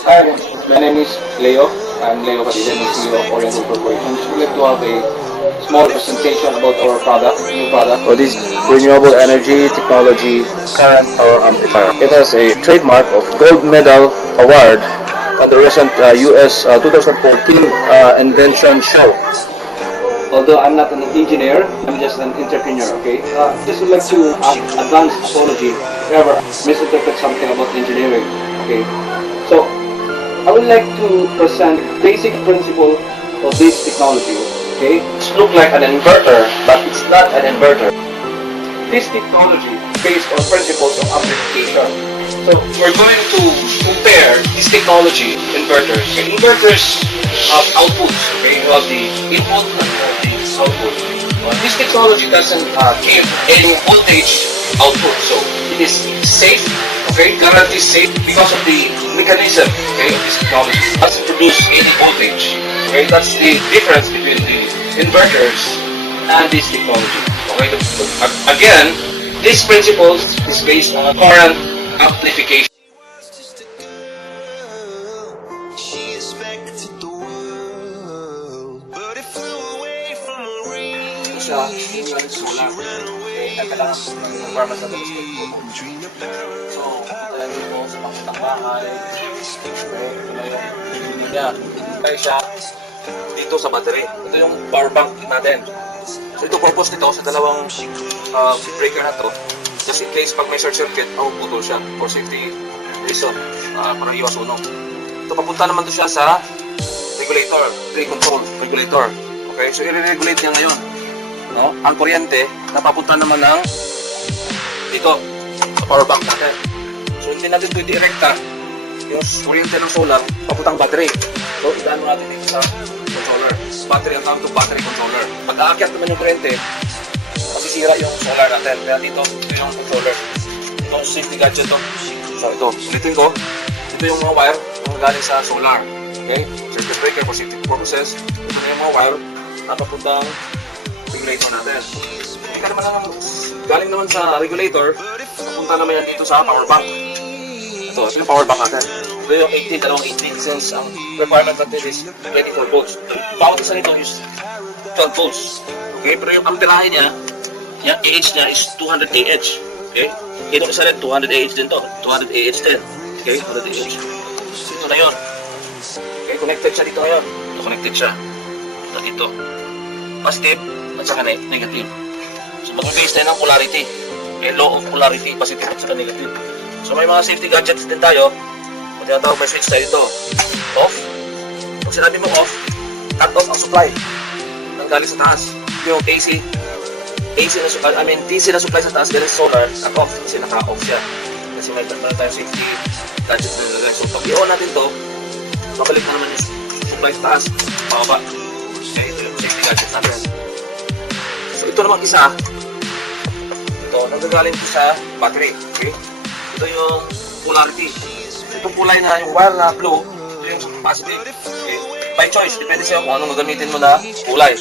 Hi, my name is Leo. I'm Leo Cadigan, the CEO of Oriental Corporation. Just would like to have a small presentation about our product, new product. So this renewable energy technology current power amplifier. It has a trademark of gold medal award at the recent US 2014 invention show. Although I'm not an engineer, I'm just an entrepreneur, okay? Just would like to ask advanced apology if ever misinterpret something about engineering, okay? So, I would like to present basic principle of this technology, okay? It looks like an inverter, but it's not an inverter. This technology is based on principles of amplification. So we're going to compare this technology inverters. Okay, inverters have outputs. Okay, you have the input and you have the output. This technology doesn't give any voltage output, so it is safe. Okay, currently safe because of the mechanism. Okay, of this technology it doesn't produce any voltage. Okay, that's the difference between the inverters and this technology. Okay, again, this principle is based on current amplification. She expected the world, but it flew away from her reach. Siya, yung galing solar. Okay, kailangan ng environment na galing So, dahil dito sa pakitang bahay, okay, ito na yung hindi niya. Kaya siya dito sa battery. Ito yung power bank natin. So, ito purpose nito sa dalawang breaker na to. Just in case pag may short circuit, putol siya for safety reason, para iwas sunog. Ito papunta naman to siya sa regulator, control regulator. Okay, so i-regulate niya ngayon. No? Ang kuryente napapunta naman ng dito sa power bank natin. So hindi natin pwede direkta yung kuryente ng solar papuntang battery. So idaan mo natin dito sa controller. Battery, ang tawag to battery controller. Pag aakyat naman yung kuryente, masisira yung solar natin. Kaya dito, ito yung controller. Itong safety gadget to. So ito, ulitin ko. Ito yung mga wire na galing sa solar. Okay? Circuit breaker for safety purposes. Ito na yung mga wire na papuntang regulator natin. Hindi ka naman galing naman sa regulator, papunta naman yan dito sa power bank. Ito yung power bank natin. Ito yung 18 since ang requirement natin is 24 volts. Bawat isa nito is 12 volts. Okay, pero yung amperahe niya, yung AH niya is 200 AH. Okay? Itong isa rin, 200 AH din to. 200 AH din. Okay, 200 AH. So, ito na yun. Okay, connected siya dito ngayon. Ito, connected siya. Ito dito. Positive at saka negative. So, mag-base tayo ng polarity. Okay, law of polarity, positive at saka negative. So, may mga safety gadgets din tayo. Kung tinatawag, may switch tayo dito. Off. Pag sinabi mo off, cut off ang supply. Nanggaling sa taas. Yung DC na DC na supply sa taas, galing solar, cut off kasi naka-off siya. Kasi may tayong safety gadgets na nilagay. So pag i-on natin to, mabalik na naman yung supply sa taas, bababa. Kaya ito yung safety gadgets natin. So ito naman isa, ito, nanggagaling ko sa battery. Okay? Ito yung polarity. Itong kulay na yung wire na blue, ito yung positive. Okay? By choice, depende sa'yo kung anong gagamitin mo na kulay.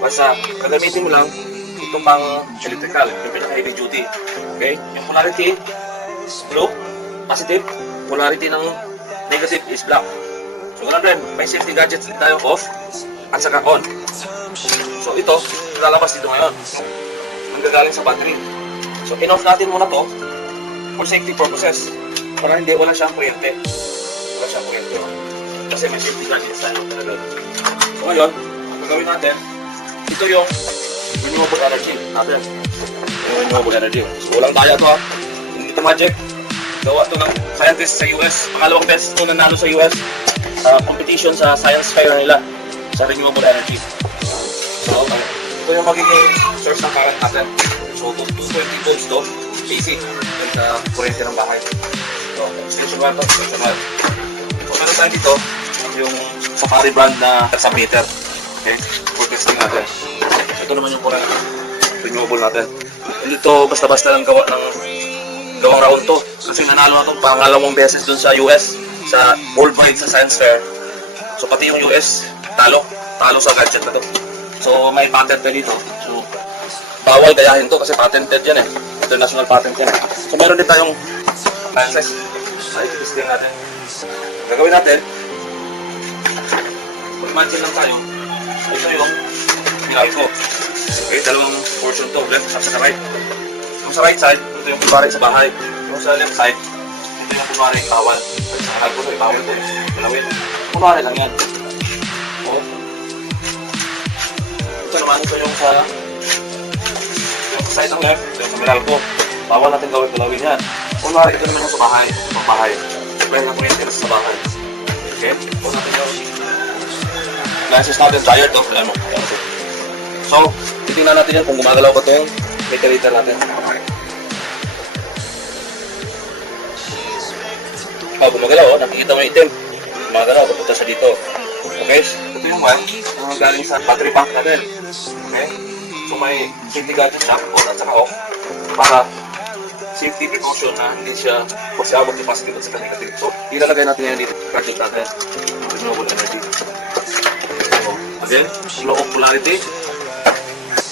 Basta gagamitin mo lang itong pang electrical, yung pinaka-heavy duty. Okay? Yung polarity, blue, positive. Polarity ng negative is black. So ganun rin, may safety gadgets din tayo off at saka on. So ito, lalabas dito ngayon. Nanggagaling sa battery. So in-off natin muna to for safety purposes. Para hindi, wala siyang kuryente. Wala siyang kuryente. Kasi may safety gadgets tayo talaga. So ngayon, ang gagawin natin, ito yung renewable energy natin. Yung renewable energy. So walang daya to ha. Hindi ito magic. Gawa to ng scientists sa US. Pangalawang best ito nanalo sa US sa competition sa science fair nila sa renewable energy. So ito yung magiging source ng current natin. So 220 volts to AC yung sa kuryente ng bahay. So extension wire to. Extension wire. So meron tayo dito yung Safari brand na submeter. Okay? For testing natin. Ito naman yung current renewable natin. Hindi to basta-basta lang gawang round to. Kasi nanalo na itong pangalawang beses dun sa US, sa worldwide sa science fair. So pati yung US, talo sa gadget na to. So may patent na dito. So bawal gayahin to kasi patented yan eh. International patent yan. So meron din tayong license. So ito testing natin. Gagawin natin, mag-imagine lang tayo. Ito yung nilay ko. Okay, dalawang portion to, left at sa right. Yung sa right side, ito yung kunwari sa bahay. Yung sa left side, ito yung kunwari bawal. Sa mahal ko, so bawal ko. Galawin. Kunwari lang yan. O. Ito naman, ito yung sa side ng left, ito yung sa miral ko. Bawal natin galawin yan. Kunwari, ito naman yung sa bahay. Sa bahay. Supply na kuryente na sa bahay. Okay? Ito natin yung glasses natin, tired to. Ayan mo. So, titingnan natin yan kung gumagalaw ba itong meter natin. Gumagalaw, nakikita mo yung itim. Gumagalaw, papunta sa dito. Okay? Ito yung one, galing sa battery pack natin. Okay? So, may safety gadget siya, on at saka off, para safety precaution na hindi siya pasabot yung positive at saka negative. So, ilalagay natin yan dito. Gadget natin. Renewable energy. So, again, flow of polarity.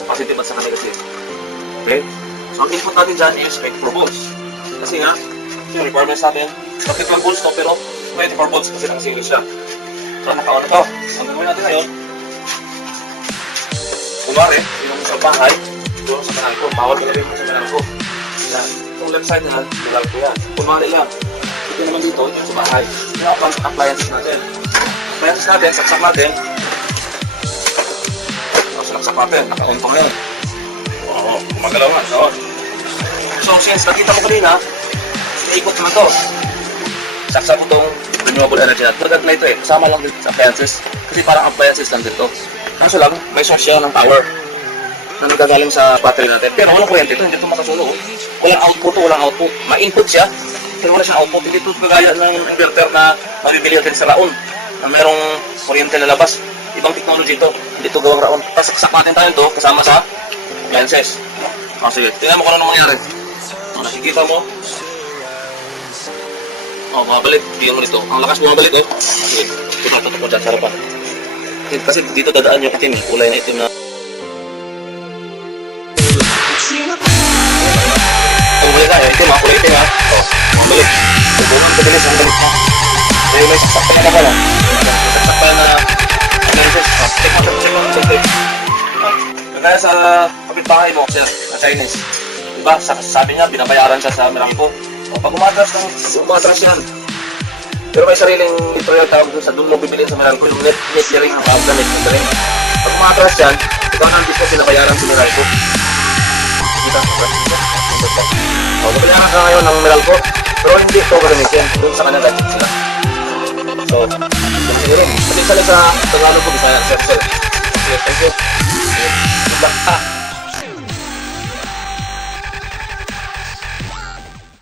Positive at saka negative. Okay? So, ang input natin dyan is 24 volts. Kasi nga, yung requirements natin, 24 volts to, pero 24 volts kasi nakasingle siya. So, naka-on ito. Ang gagawin natin ngayon, kunwari, yung sa bahay, doon sa kanal ko, bawal galawin mo sa kanal ko. Yan. Itong left side na, kanal ko yan. Kunwari lang. Ito naman dito, yung sa bahay. Yung appliances natin. Appliances natin, saksak natin. Saksak natin, naka-on ko ngayon. Oo, gumagalaw nga, no? So, since nakita mo kanina, naikot naman to. Saksak ko itong renewable energy natin. Nagagna ito eh, kasama lang dito sa appliances. Kasi parang appliances lang dito. Kaso lang, may source siya ng power na nagagaling sa battery natin. Pero walang kuryente ito, hindi ito makasulo. Walang output, walang output. Ma-input siya, pero wala siyang output. Hindi ito kagaya ng inverter na mabibili natin sa raon na merong kuryente na labas. Ibang technology ito, hindi ito gawang raon. Pasaksak natin tayo ito kasama sa appliances. Sige, tingnan mo kung ano mangyari. Nakikita mo. Mabalik. Tingnan mo nito. Ang lakas bumabalik, oh. Sige, tutok mo dyan sa harapan. Kasi dito dadaan yung itim, kulay na itim na. Bumalik ka, itim ha, kulay itim ha. Bumalik. Bumalik, pabilis, ang balik ha. May saksak pa na pala. Saksak pa na appliances. Check mo. Kaya sa kapitbahay mo, sir, na Chinese. Diba, sabi niya, binabayaran siya sa Meralco. Pag umatras yan. Pero may sariling ito yung tawag doon sa doon mo bibili sa Meralco, yung net metering ng tawag na net metering. Pag umatras yan, ikaw nang gusto sinabayaran sa Meralco. Kita ba? Nabayaran ka ngayon ng Meralco, pero hindi ito gagamitin. Doon sa kanila sila. So, sige rin. Pati sa Tagalog ko, Bisaya, sir. Thank you.